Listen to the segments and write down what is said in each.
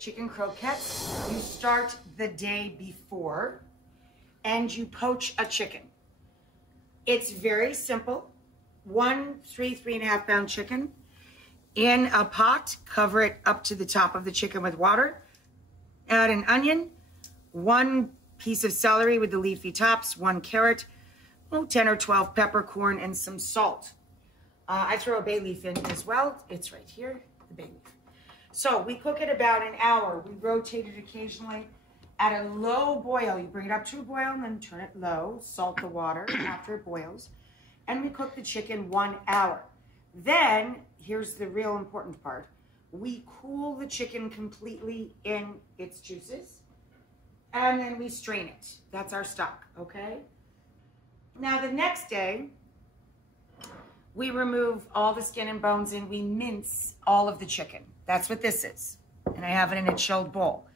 chicken croquettes, you start the day before and you poach a chicken. It's very simple. 3.5 pound chicken in a pot, cover it up to the top of the chicken with water, add an onion, 1 piece of celery with the leafy tops, 1 carrot, 10 or 12 peppercorn, and some salt. I throw a bay leaf in as well. It's right here, the bay leaf. So we cook it about an hour. We rotate it occasionally at a low boil. You bring it up to a boil and then turn it low, salt the water after it boils, and we cook the chicken 1 hour. Then, here's the real important part. We cool the chicken completely in its juices, and then we strain it. That's our stock, okay? Now the next day, we remove all the skin and bones and we mince all of the chicken. That's what this is. And I have it in a chilled bowl.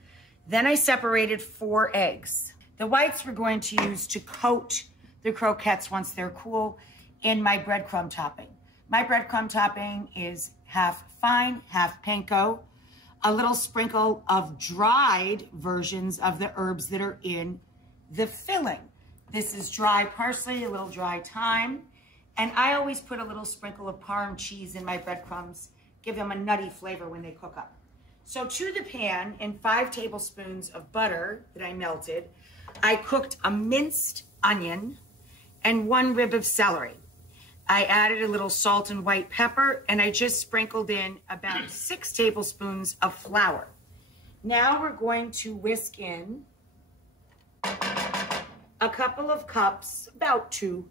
Then I separated 4 eggs. The whites we're going to use to coat the croquettes once they're cool in my breadcrumb topping. My breadcrumb topping is half fine, half panko, a little sprinkle of dried versions of the herbs that are in the filling. This is dry parsley, a little dry thyme, and I always put a little sprinkle of Parm cheese in my breadcrumbs, give them a nutty flavor when they cook up. So to the pan, in 5 tablespoons of butter that I melted, I cooked a minced onion and 1 rib of celery. I added a little salt and white pepper, and I just sprinkled in about 6 tablespoons of flour. Now we're going to whisk in a couple of cups, about 2,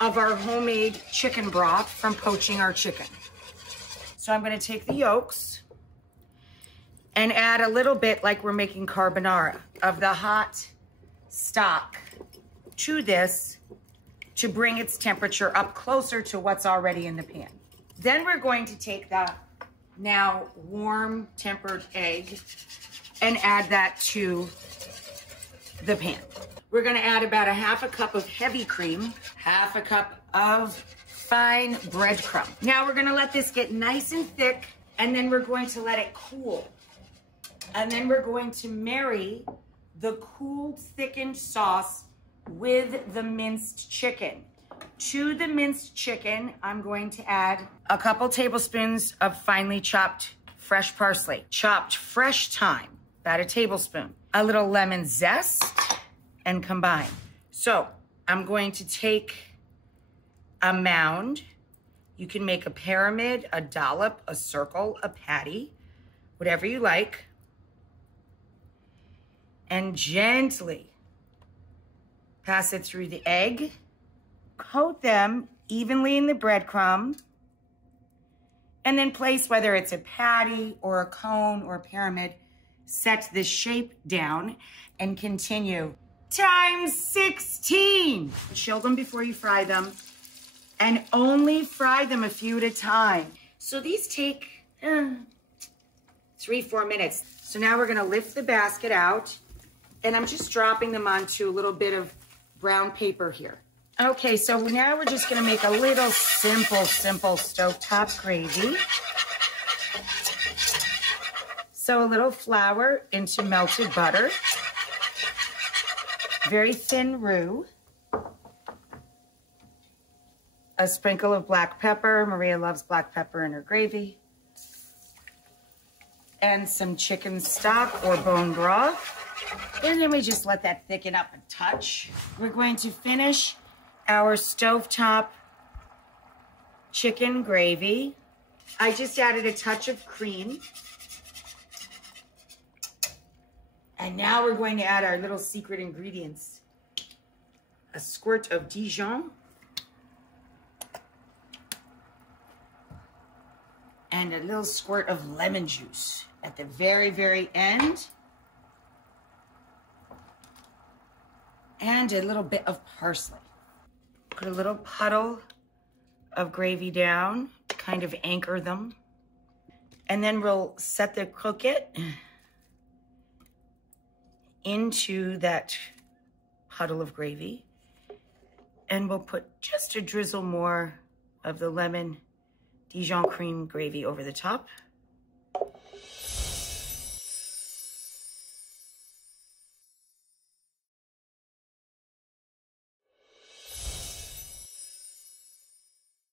of our homemade chicken broth from poaching our chicken. So I'm going to take the yolks and add a little bit, like we're making carbonara, of the hot stock to this to bring its temperature up closer to what's already in the pan. Then we're going to take the now warm tempered egg and add that to the pan. We're gonna add about a 1/2 cup of heavy cream, 1/2 cup of fine breadcrumb. Now we're gonna let this get nice and thick, and then we're going to let it cool. And then we're going to marry the cooled, thickened sauce with the minced chicken. To the minced chicken, I'm going to add a couple tablespoons of finely chopped fresh parsley, chopped fresh thyme, about 1 tablespoon, a little lemon zest, and combine. So I'm going to take a mound. You can make a pyramid, a dollop, a circle, a patty, whatever you like, and gently pass it through the egg, coat them evenly in the breadcrumb, and then place, whether it's a patty or a cone or a pyramid, set this shape down and continue. Times 16. Chill them before you fry them, and only fry them a few at a time. So these take 3-4 minutes. So now we're gonna lift the basket out, and I'm just dropping them onto a little bit of brown paper here. Okay, so now we're just gonna make a little simple stovetop gravy. So a little flour into melted butter, very thin roux, a sprinkle of black pepper. Maria loves black pepper in her gravy, and some chicken stock or bone broth. And then we just let that thicken up a touch. We're going to finish our stovetop chicken gravy. I just added a touch of cream. And now we're going to add our little secret ingredients. A squirt of Dijon. And a little squirt of lemon juice at the very, very end. And a little bit of parsley. Put a little puddle of gravy down to kind of anchor them. And then we'll set the croquette into that puddle of gravy. And we'll put just a drizzle more of the lemon Dijon cream gravy over the top.